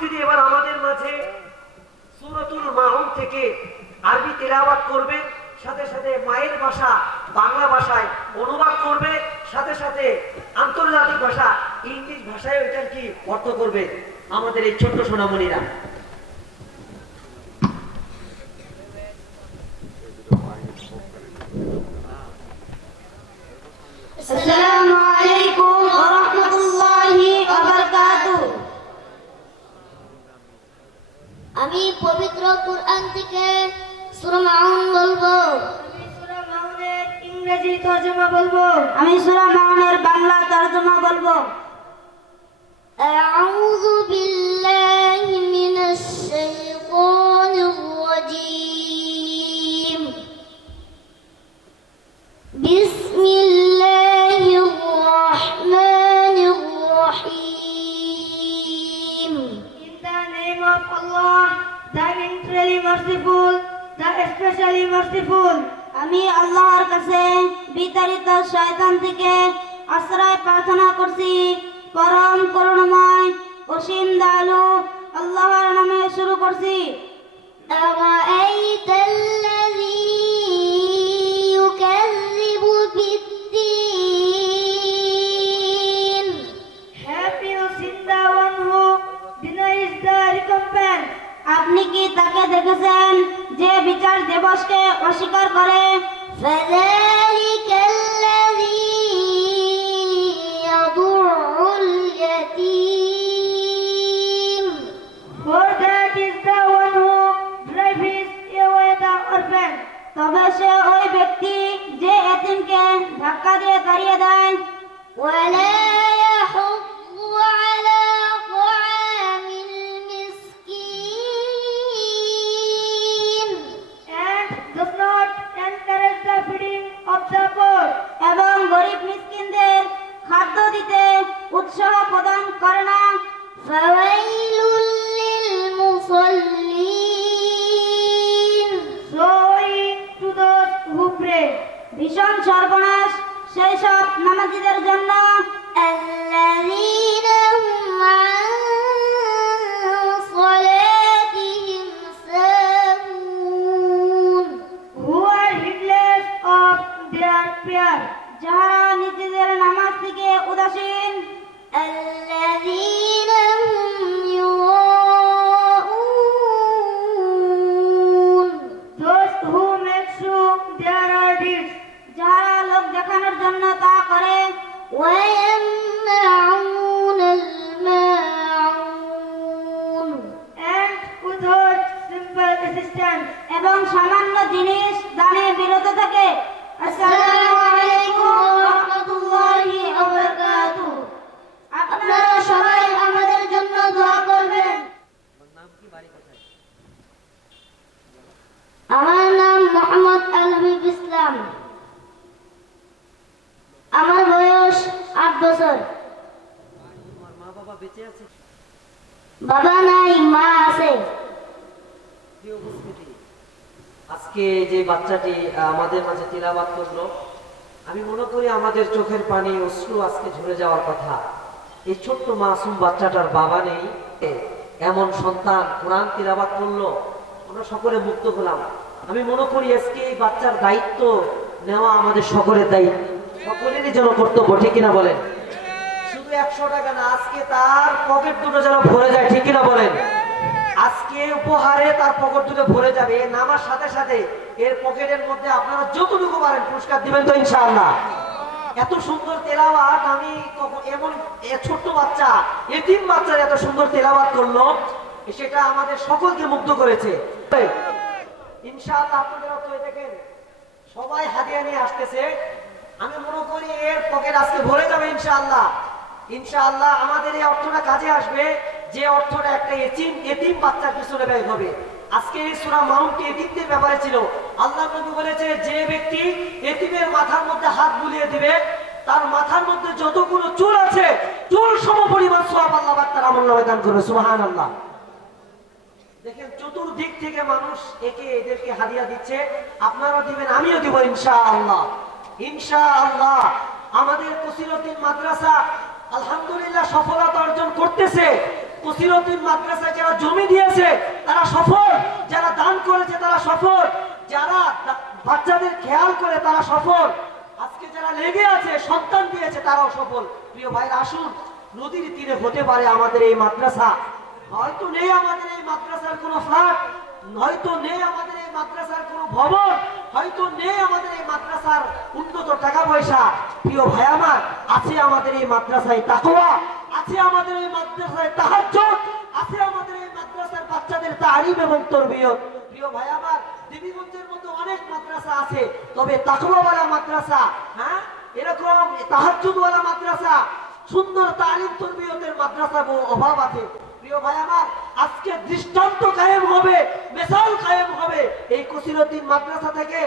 উপস্থিতি এবার আমাদের মাঝে সূরাতুল মাউন থেকে আরবি তেলাওয়াত করবে, সাথে সাথে মায়ের ভাষা বাংলা ভাষায় অনুবাদ করবে, সাথে সাথে আন্তর্জাতিক ভাষা ইংলিশ ভাষায় এটার কি অর্থ করবে আমাদের এই ছোট্ট সোনামণিরা। আসসালামু আলাইকুম ওয়া রাহমাতুল্লাহি ওয়া বারাকাতুহু। আমি পবিত্র কুরআন থেকে সূরা মাউন বলবো। আমি সূরা মাউনের ইংরেজি তরজমা বলবো। আমি সূরা মাউনের বাংলা তরজমা বলবো। আউযু বিল্লাহি মিনাশ শাইতানির রাজীম। বিসমিল্লাহির রাহমানির রাহিম। In the name of Allah, the infinitely merciful, the especially merciful. আমি আল্লাহর কাছে বিতাড়িত শয়তান থেকে আশ্রয় প্রার্থনা করছি। পরম করুণাময় অসীম দয়ালু আল্লাহর নামে শুরু করছি। أرأيت الذي يكذب بالدين Have you seen the one who denies the recompense? আপনি কি তাকে দেখেছেন যে বিচার দিবসকে অস্বীকার করে? فذلك الذي يضع اليتيم For that is the one who drives away the orphan. তবে সে ওই ব্যক্তি যে এতিমকে ধাক্কা দিয়ে তাড়িয়ে দেয়। ولا يحض على طعام المسكين And does not encourage the feeding of the poor. এবং গরিব মিসকিনদের খাদ্য দিতে উৎসাহ প্রদান করে না। فويل للمصلين Sowing to those who pray. ভীষণ সর্বনাশ সেই সব নামাজীদের জন্য الذين هم عن صلاتهم ساهون Who are heedless of their prayer. যারা নিজেদের নামাজ থেকে উদাসীন الذين هم يراءون Those who make sure there are deeds. যারা লোক দেখানোর জন্য তা করে ويمنعون الماعون And without simple assistance. এবং সামান্য জিনিস দানে বিরত থাকে। আসসালামু আলাইকুম ওয়া রাহমাতুল্লাহি ওয়া বারাকাতুহু। আপনারা সবাই আমাদের জন্য দোয়া করবেন। আমার নাম মোহাম্মদ আলহাবিব ইসলাম। আমার বয়স 8 বছর। তোমার মা বাবা বেঁচে আছে? বাবা নাই, মা আছে। প্রিয় উপস্থিতি, আজকে যে বাচ্চাটি আমাদের মাঝে তিলাওয়াত করলো, আমি মনে করি আমাদের চোখের পানি অশ্রু আজকে ঝরে যাওয়ার কথা। এই ছোট্ট মাসুম বাচ্চাটার বাবা নেই, এমন সন্তান কোরআন তিলাওয়াত করলো, আমরা সকলে মুক্ত হলাম। আমি মনে করি আজকে এই বাচ্চার দায়িত্ব নেওয়া আমাদের সকলের দায়িত্ব, সকলেরই যেন কর্তব্য, ঠিক কিনা বলেন? শুধু 100 টাকা না, আজকে তার পকেট দুটো যেন ভরে যায়, ঠিক কিনা বলেন? আজকে উপহারে তার পকেট দুটো ভরে যাবে। নামার সাথে সাথে এর পকেটের মধ্যে আপনারা যতটুকু পারেন পুরস্কার দিবেন তো ইনশাআল্লাহ। এত সুন্দর তেলাওয়াত আমি এমন ছোট্ট বাচ্চা, এতিম বাচ্চা এত সুন্দর তেলাওয়াত করলো, সেটা আমাদের সকলকে মুগ্ধ করেছে। ইনশাআল্লাহ আপনারা তো দেখেন সবাই হাদিয়া নিয়ে আসতেছে, আমি মনে করি এর পকেট আজকে ভরে যাবে ইনশাআল্লাহ। ইনশাআল্লাহ আমাদের এই অর্থটা কাজে আসবে, যে অর্থটা একটা এতিম বাচ্চার পিছনে ব্যয় হবে। আজকে এই সূরা মাউনটি এতিমদের ব্যাপারে ছিল। আল্লাহ নবী বলেছে, যে ব্যক্তি এতিমের মাথার মধ্যে হাত বুলিয়ে দিবে, তার মাথার মধ্যে যতগুলো চুল আছে চুল সমপরিমাণ সওয়াব আল্লাহ পাক তার আমলনামায় দান করবে। সুবহানাল্লাহ। দেখেন চতুর্দিক থেকে মানুষ এদেরকে হাদিয়া দিচ্ছে, আপনারাও দিবেন, আমিও দিব ইনশাআল্লাহ। ইনশাআল্লাহ আমাদের কসিরউদ্দিন মাদ্রাসা আলহামদুলিল্লাহ সফলতা অর্জন করতেছে। কসিরউদ্দিন মাদ্রাসায় যারা জমি দিয়েছে তারা সফল, যারা দান করেছে তারা সফল, যারা বাচ্চাদের খেয়াল করে তারা সফল, আজকে যারা লেগে আছে সন্তান দিয়েছে তারাও সফল। প্রিয় ভাইরা, আসুন, নদীর তীরে হতে পারে আমাদের এই মাদ্রাসা, হয়তো নেই আমাদের এই মাদ্রাসার কোনো ফ্ল্যাট, হয়তো নেই আমাদের এই মাদ্রাসার কোনো ভবন, হয়তো নেই আমাদের এই মাদ্রাসার উন্নত টাকা পয়সা। প্রিয় ভাই আমার, আছে আমাদের এই মাদ্রাসায় তাকওয়া, আছে আমাদের এই মাদ্রাসায় তাহাজ্জুদ, আছে আমাদের এই মাদ্রাসার বাচ্চাদের তালিম এবং তরবিয়ত। প্রিয় ভাই আমার, দেবীগঞ্জের মতো অনেক মাদ্রাসা আছে, তবে তাকওয়াওয়ালা মাদ্রাসা, হ্যাঁ, এরকম তাহাজ্জুদওয়ালা মাদ্রাসা, সুন্দর তালিম তরবিয়তের মাদ্রাসা বহু অভাব আছে। প্রিয় ভাই আমার, আজকে দৃষ্টান্ত কায়েম হবে, মিসাল কায়েম হবে এই কসিরউদ্দিন মাদ্রাসা থেকে।